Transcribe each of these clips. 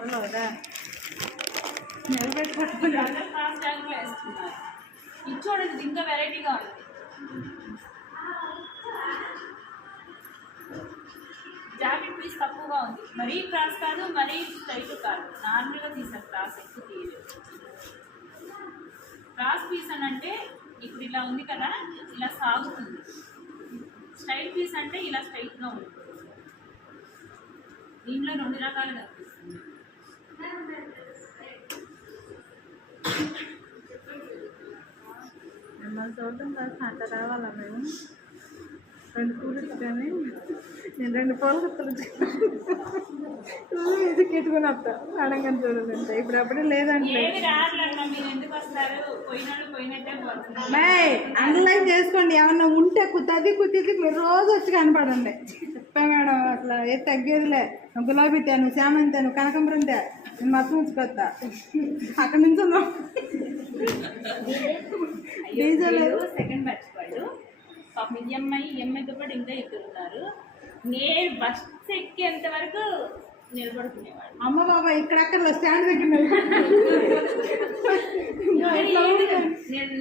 మొదలవుదా నిలబెట్టుకుంటుంది. Fast ట్యాగ్లో వేస్తున్నారు. ఇది చూడండి, ఇంకా వెరైటీగా ఉంది. జాకెట్ పీస్ తక్కువగా ఉంది, మరీ క్రాస్ కాదు, మరీ స్ట్రైట్ కాదు, నార్మల్గా తీసారు. క్రాస్ ఎక్కువ తీయలేదు. క్రాస్ పీస్ అని అంటే ఇప్పుడు ఇలా ఉంది కదా, ఇలా సాగుతుంది. స్ట్రైట్ పీస్ అంటే ఇలా స్ట్రైట్గా ఉంటుంది. దీంట్లో 2 రకాలుగా కనిపిస్తుంది. మిమ్మల్ని చూడటం కోసం అట్లా రావాలా మేము? 2 పూలు కానీ నేను 2 పూల కుక్కలు ఇది కెట్టుకుని వస్తా అడగని చూడండి. ఇప్పుడు అప్పుడే లేదంటే అండర్లైన్ చేసుకోండి. ఏమన్నా ఉంటే కుత్తిది మీరు రోజు వచ్చి కనపడండి. చెప్పా మేడం, అట్లా ఏ తగ్గేదిలే. గులాబీ తే, నువ్వు శామంతి, నువ్వు కనకంబరం తే, నేను మొత్తం ఉంచుకొస్తా. అక్కడి నుంచి డీజల్ సెకండ్ బ్యాచ్ వాళ్ళు పాపం ఈఎంఐతో పాటు ఇంకా ఎక్కుతున్నారు. నేను బస్ ఎక్కేంత వరకు నిలబడుకునేవాడు. అమ్మ బాబా ఇక్కడక్కడ స్టాండ్ పెట్టిన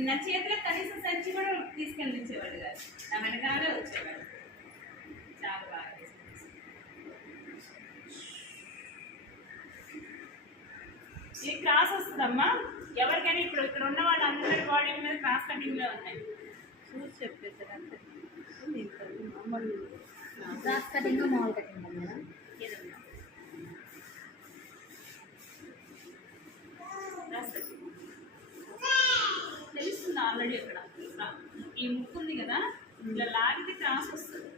నా చేతిలో కనీసం సంచి కూడా తీసుకెళ్ళించేవాడు కాదు, నా వెనకాలే వచ్చేవాడు. చాలా బాగా ఇది క్రాస్ వస్తుందమ్మా. ఎవరికైనా ఇప్పుడు ఇక్కడ ఉన్న వాళ్ళందరి బాడీ మీద క్రాస్ కటింగ్లో ఉన్నాయి. చూసి చెప్పేసారు అంతే. క్రాస్ కటింగ్ మామూలు కటింగ్ మేడం ఏదన్నా తెలుస్తుంది ఆల్రెడీ. అక్కడ ఈ ముక్కు ఉంది కదా, ఇట్లా లాగితే క్రాస్ వస్తుంది.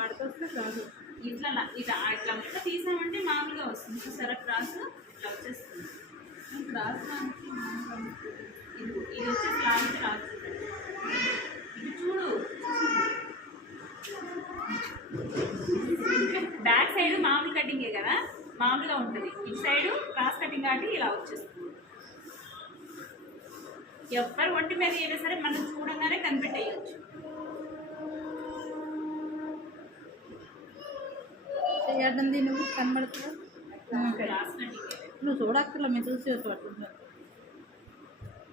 మడకొస్తే రాదు. ఇట్లా ఇట్లా ముక్క తీసామంటే మామూలుగా వస్తుంది. చూసారా క్రాస్ ఇట్లా వచ్చేస్తుంది. క్రాస్ ఇది వచ్చేసి లాగితే రాస్తుంది. ఇది చూడు, బ్యాక్ సైడ్ మామూలు కటింగే కదా, మామూలుగా ఉంటుంది. ఇటు సైడ్ క్రాస్ కటింగ్ కాబట్టి ఇలా వచ్చేస్తుంది. ఎవరు ఒంటి మీద అయినా సరే మనం చూడంగానే కనిపెట్టేయచ్చు. చేయడం నువ్వు కనబడుతుందా? క్రాస్ కటింగ్ నువ్వు చూడక్కర్లా, మేము చూసి పట్టుకుంటాను.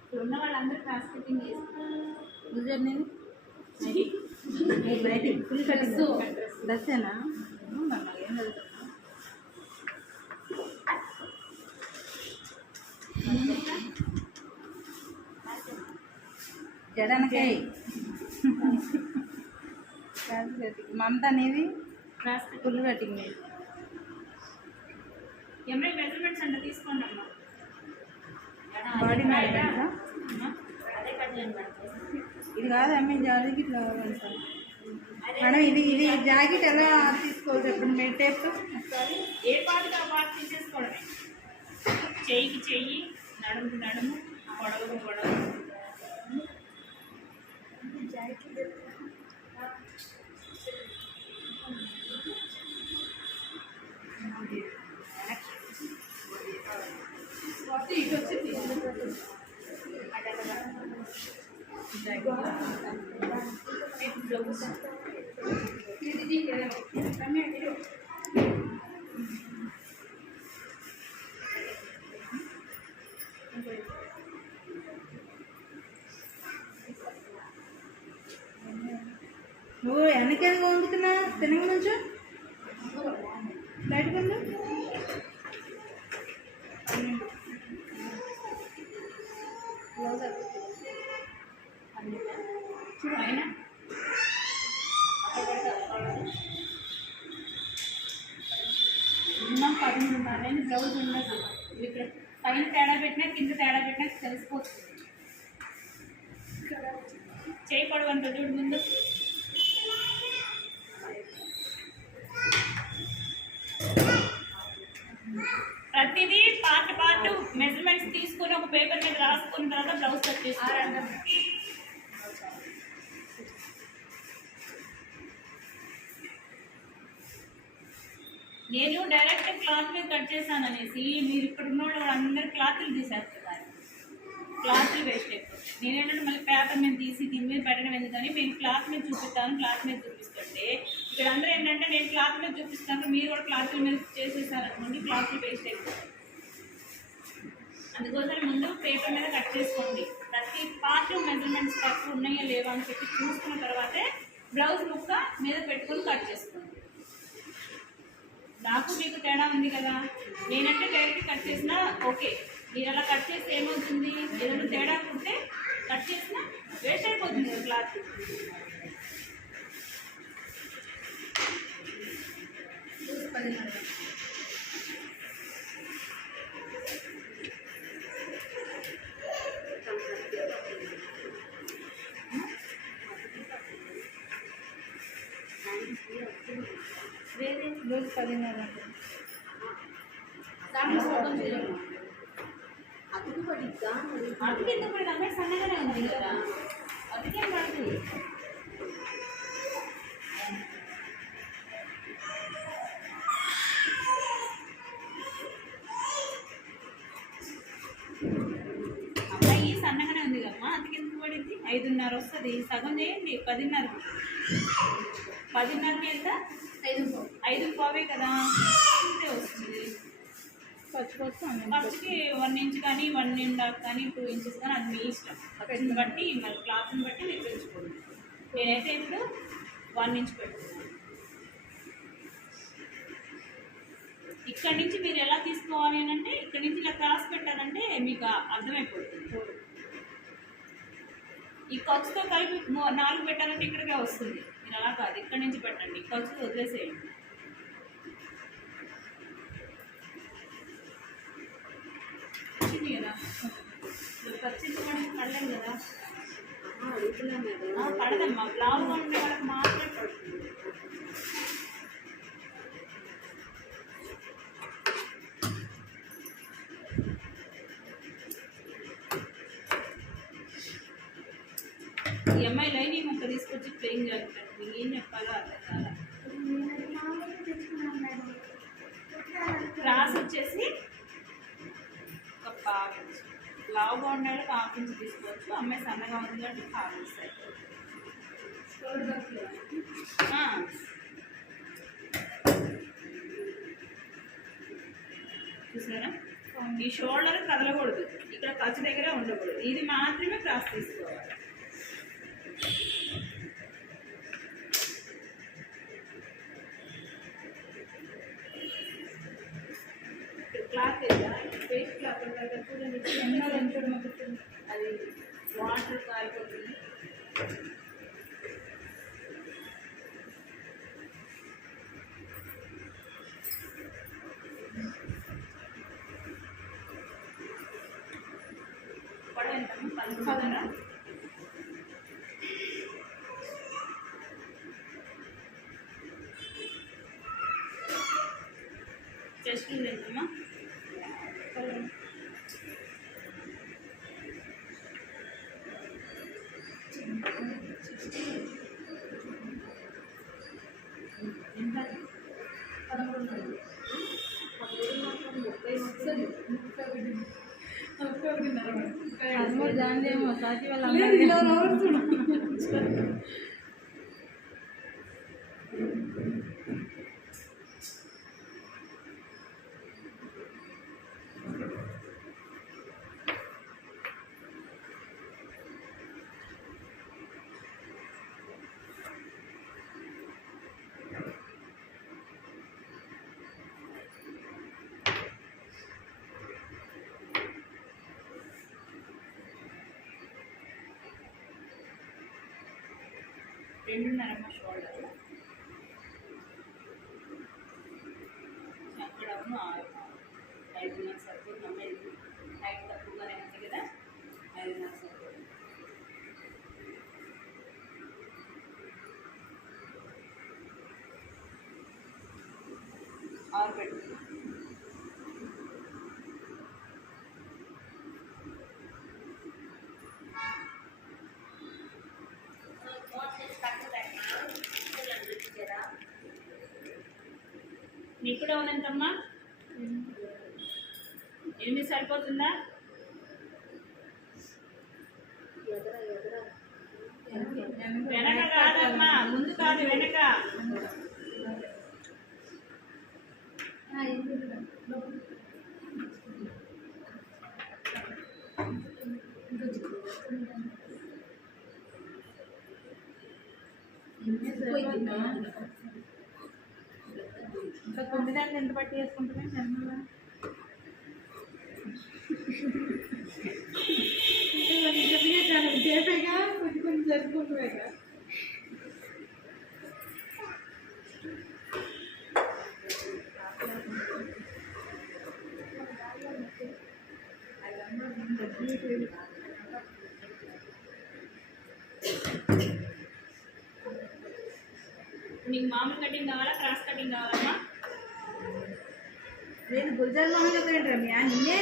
ఇప్పుడు ఉన్న వాళ్ళందరూ క్రాస్ కటింగ్ చేస్తారు. నేను లైటింగ్ ఫుల్ కటింగ్ డ్రెస్సేనా? ఏం చదువుతున్నా జడనకాయ క్రాస్ కటింగ్. మమత అనేది క్రాస్ ఫుల్ కటింగ్. ఎంఐ మెజర్మెంట్స్ అంటే తీసుకోండి అమ్మా. బాడీ మెజర్మెంట్సా? అదే కట్ చేయండి మేడం. ఇది కాదు అమ్మాయి జాకెట్ ఇట్లా మేడం. ఇది జాకెట్ ఎలా తీసుకోవాలి చెప్పండి మీరు టేప్. ఏ పార్ట్కి ఆ పార్ట్ తీసేసుకోవడమే. చెయ్యికి చెయ్యి, నడుముకి నడుము, పొడవుకు పొడవు. ఇటు వచ్చి నువ్వు వెనకేది వండుతున్నా తినక నుంచో బయటకుండా చూడు ఆయన మినిమం 13:30 బ్లౌజ్ ఉండదు. ఇక్కడ పైన తేడా పెట్టినా కింద తేడా పెట్టినా తెలిసిపోతుంది. చేయి పొడవంట చూడు ముందు. ప్రతిదీ పార్ట్ మెజర్మెంట్స్ తీసుకుని ఒక పేపర్ మీద రాసుకున్న తర్వాత బ్లౌజ్ కట్ చేసుకోవాలి. నేను డైరెక్ట్ క్లాత్ మీద కట్ చేశాను అనేసి మీరు ఇక్కడ ఉన్న వాళ్ళు అందరు క్లాత్లు తీసేస్తున్నారు. క్లాత్లు వేస్ట్ అయిపోతుంది. నేనేంటంటే మళ్ళీ పేపర్ మీద తీసి దీని మీద పెట్టడం ఎందుకని మేము క్లాత్ మీద చూపిస్తాను. క్లాత్ మీద చూపిస్తుంటే ఇక ఇక్కడ అందరూ ఏంటంటే నేను క్లాత్ మీద చూపిస్తాను, మీరు కూడా క్లాత్ మీద చేసేసారనుకోండి, క్లాత్ వేస్ట్ అయిపోతుంది. అందుకోసం ముందు పేపర్ మీద కట్ చేసుకోండి. ప్రతి పార్ట్ మెజర్మెంట్స్ తక్కువ ఉన్నాయా లేవా అని చెప్పి చూసుకున్న తర్వాతే బ్లౌజ్ ముక్క మీద పెట్టుకొని కట్ చేసుకోండి. నాకు మీకు తేడా ఉంది కదా, నేనంటే డైరెక్ట్ కట్ చేసినా ఓకే, మీరు అలా కట్ చేస్తే ఏమవుతుంది, ఏదైనా తేడా ఉంటే కట్ చేసినా వేస్ట్ అయిపోతుంది కదా క్లాత్. రోజు 10:30. అతికి ఎందుకు పడింది, అమ్మాయి సన్నగానే ఉంది కదా, అతికే పడుతుంది. అమ్మాయి సన్నగానే ఉంది కదమ్మా, అతికి ఎందుకు పడింది? 5:30 వస్తుంది, సగం చేయండి. 10:30కి ఎంత? 5:15 కదా, ఇంతే వస్తుంది. ఖర్చుకి 1 ఇంచ్ కానీ 1.5 కానీ 2 ఇంచెస్ కానీ అది మీ ఇష్టం. ఖర్చుని బట్టి మరి క్లాత్ని బట్టి మీరు పెంచుకోండి. నేనైతే ఇప్పుడు 1 ఇంచ్ పెడుతున్నాను. ఇక్కడి నుంచి మీరు ఎలా తీసుకోవాలి అని అంటే, ఇక్కడి నుంచి ఇలా క్రాస్ పెట్టాలంటే మీకు అర్థమైపోతుంది. ఈ ఖర్చుతో కలిపి 4 పెట్టాలంటే ఇక్కడికే వస్తుంది. మీరు అలా కాదు, ఇక్కడి నుంచి పెట్టండి, ఖర్చు వదిలేసేయండి. వచ్చింది కదా, ఖర్చు మనకి పడలేం కదా, పడదమ్మా. బ్లౌజ్ ఉండే వాళ్ళకి మాత్రమే పడుతుంది. ఈ అమ్మాయి లైనింగ్ ముక్క తీసుకొచ్చి ప్లేయింగ్ చేస్తాను. మీకు ఏం చెప్పాలో అర్థం కాదా. క్రాస్ వచ్చేసి ఒక పావు లావుగా ఉండేది 1/2 ఇంచ్ తీసుకోవచ్చు. అమ్మాయి సన్నగా ఉంది కాబట్టి 1/2 ఇంచ్ చూసారా, ఈ షోల్డర్ కదలకూడదు, ఇక్కడ ఖర్చు దగ్గరే ఉండకూడదు, ఇది మాత్రమే క్రాస్ తీసుకోవాలి. క్లాత్ పేస్ట్ క్లాత్ చూడండి, అది వాటర్ కారిపోతుంది. పడేంతమ్మా 11. చెస్ట్ ఎంతమ్మా? ఎంత? 11. దానిదేమో సాచి వాళ్ళ రెండున్నరమ్మ షోల్డర్, అక్కడ 5:30 సరిపోతుంది. అమ్మాయి హైట్ తక్కువగానే ఉంది కదా, 5:30 సరిపోతుంది. ఆరు పెట్టుకుందాం. ఇప్పుడు ఉన్నంతమ్మా 8 సరిపోతుందా? వెనక కాదమ్మా, ముందు కాదు, వెనక. ఇంకా 9 ఏళ్ళు ఎంత బట్టి వేసుకుంటుంది జన్మలో నిజంగా చాలా సేపేగా కొంచెం కొంచెం జరుపుకుంటున్నాయిగా నీకు మామూలు కటింగ్ కావాలా క్రాస్ కటింగ్ కావాలమ్మా? నేను గుల్జార్ మామూలు చెప్పండి రమ్య నిన్నే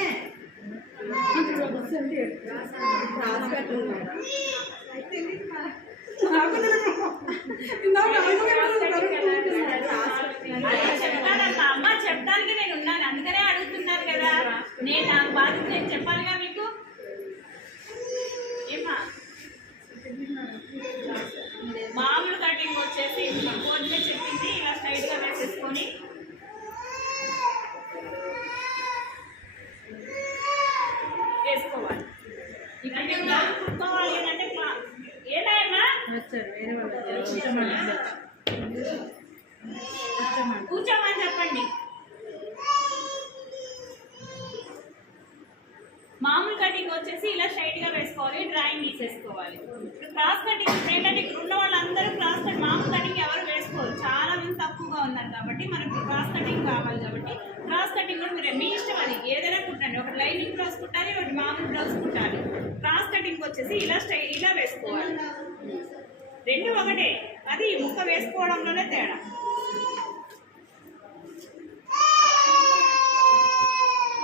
అమ్మ చెప్పడానికి నేను ఉన్నాను, అందుకనే అడుగుతున్నారు కదా. నేను నాకు బాధ్యత నేను చెప్పాలిగా మీకు. ఏమా మామూలు కటింగ్ వచ్చేసి కోర్టులో చెప్పింది ఇలా స్ట్రైట్గా వేసేసుకొని వేసుకోవాలి. ఇక్కడే కుట్టుకోవాలి అంటే ఏదైనా కూర్చోమని చెప్పండి. మామూలు కటింగ్ వచ్చేసి ఇలా స్ట్రైట్గా వేసుకోవాలి, డ్రాయింగ్ తీసేసుకోవాలి. ఇప్పుడు క్రాస్ కటింగ్ ఏంటంటే ఇక్కడ ఉన్న వాళ్ళందరూ క్రాస్ కటింగ్ మామూలు కటింగ్ ఎవరు వేసుకోరు, చాలా మంది తక్కువగా ఉన్నారు కాబట్టి మనకు క్రాస్ కటింగ్ కావాలి. కాబట్టి క్రాస్ కటింగ్ కూడా మీరు మీ ఇష్టం, అది ఏదైనా కుట్టండి. ఒకటి లైనింగ్ బ్లౌజ్ కుట్టాలి, ఒకటి మామూలు బ్లౌజ్ కుట్టాలి. క్రాస్ కటింగ్ వచ్చేసి ఇలా వేసుకోవాలి. రెండు ఒకటే, అది ముక్క వేసుకోవడంలోనే తేడా.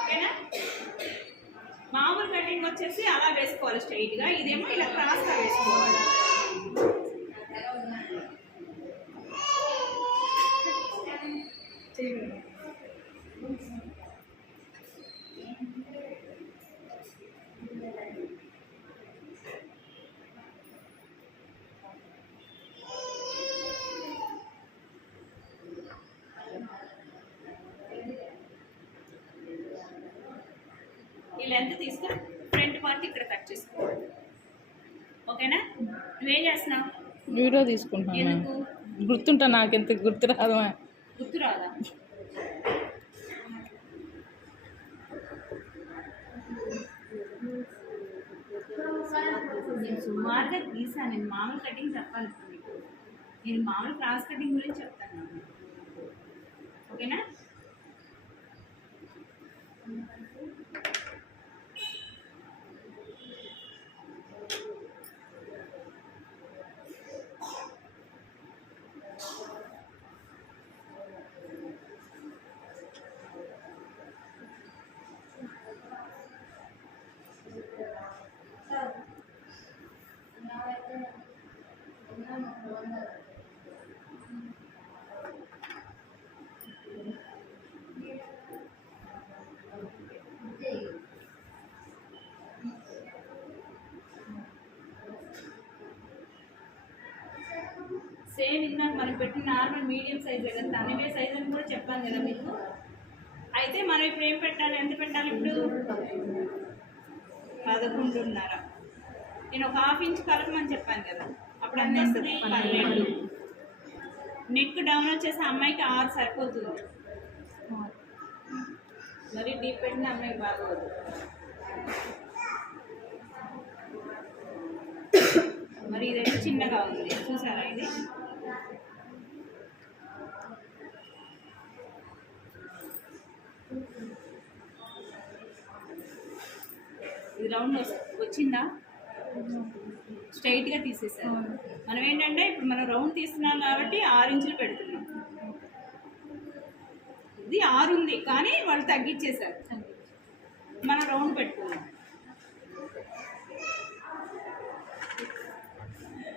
ఓకేనా? మామూలు కటింగ్ వచ్చేసి అలా వేసుకోవాలి స్ట్రైట్గా, ఇదేమో ఇలా క్రాస్గా వేసుకోవాలి. ఈ లెంత్ తీసుకొని ఫ్రంట్ పార్ట్ ఇక్కడ కట్ చేసుకోవాలి. ఓకేనా? నువ్వేం చేస్తున్నావు? వీడియో తీసుకుంటున్నాను. ఎందుకు? గుర్తుంటా, నాకెంత గుర్తు రాదు. గుర్తు రాదా? నేను సుమారుగా తీసాను. నేను మామూలు కటింగ్ చెప్పాలి. నేను మామూలు క్రాస్ కటింగ్ గురించి చెప్తాను. ఓకేనా? సేమ్ ఇందాక మనం పెట్టిన నార్మల్ మీడియం సైజ్ కదా, తనవే సైజ్ అని కూడా చెప్పాను కదా మీకు. అయితే మనం ఇప్పుడు ఏం పెట్టాలి, ఎంత పెట్టాలి? ఇప్పుడు 11.5. నేను ఒక ½ ఇంచ్ కలపమని చెప్పాను కదా, అప్పుడు ఎంత వస్తుంది? 12. నెక్ డౌన్ వచ్చేసి అమ్మాయికి 6 సరిపోతుంది. మరి డీప్ పెట్టిన అమ్మాయికి బాగోదు. మరి ఇదైతే చిన్నగా ఉంది, చూసారా? ఇది ఇది రౌండ్ వచ్చిందా? స్ట్రైట్గా తీసేసారు. మనం ఏంటంటే ఇప్పుడు మనం రౌండ్ తీస్తున్నాం కాబట్టి 6 ఇంచులు పెడుతున్నాం. ఇది 6 ఉంది కానీ వాళ్ళు తగ్గించేశారు, మనం రౌండ్ పెట్టుకున్నాం.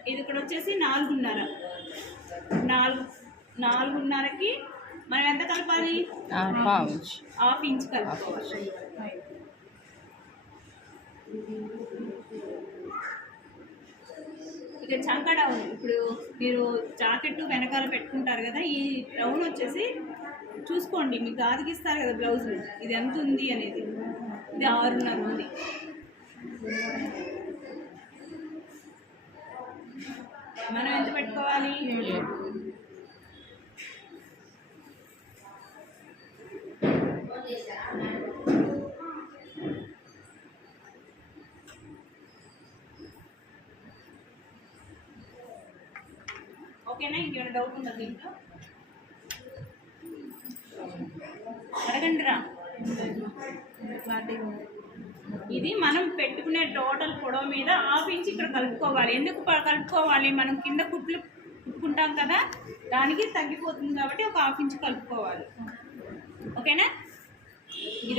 ఇది ఇక్కడ వచ్చేసి 4.5. 4.5కి మనం ఎంత కలపాలి? ½ ఇంచ్ కలుపుకోవాలి. ఇక చంక డౌన్, ఇప్పుడు మీరు జాకెట్ వెనకాల పెట్టుకుంటారు కదా, ఈ డౌన్ వచ్చేసి చూసుకోండి, మీకు ఆదికిస్తారు కదా బ్లౌజ్, ఇది ఎంత ఉంది అనేది. ఇది 6.5 ఉంది. మనం ఎంత పెట్టుకోవాలి? ఓకేనా? ఇంకేమైనా డౌట్ ఉందా దీంట్లో? అడగండి రా. ఇది మనం పెట్టుకునే టోటల్ పొడవు మీద 1/2 ఇంచ్ ఇక్కడ కలుపుకోవాలి. ఎందుకు కలుపుకోవాలి? మనం కింద కుట్లు కుట్టుకుంటాం కదా, దానికి తగ్గిపోతుంది కాబట్టి ఒక 1/2 ఇంచ్ కలుపుకోవాలి. ఓకేనా? ఇది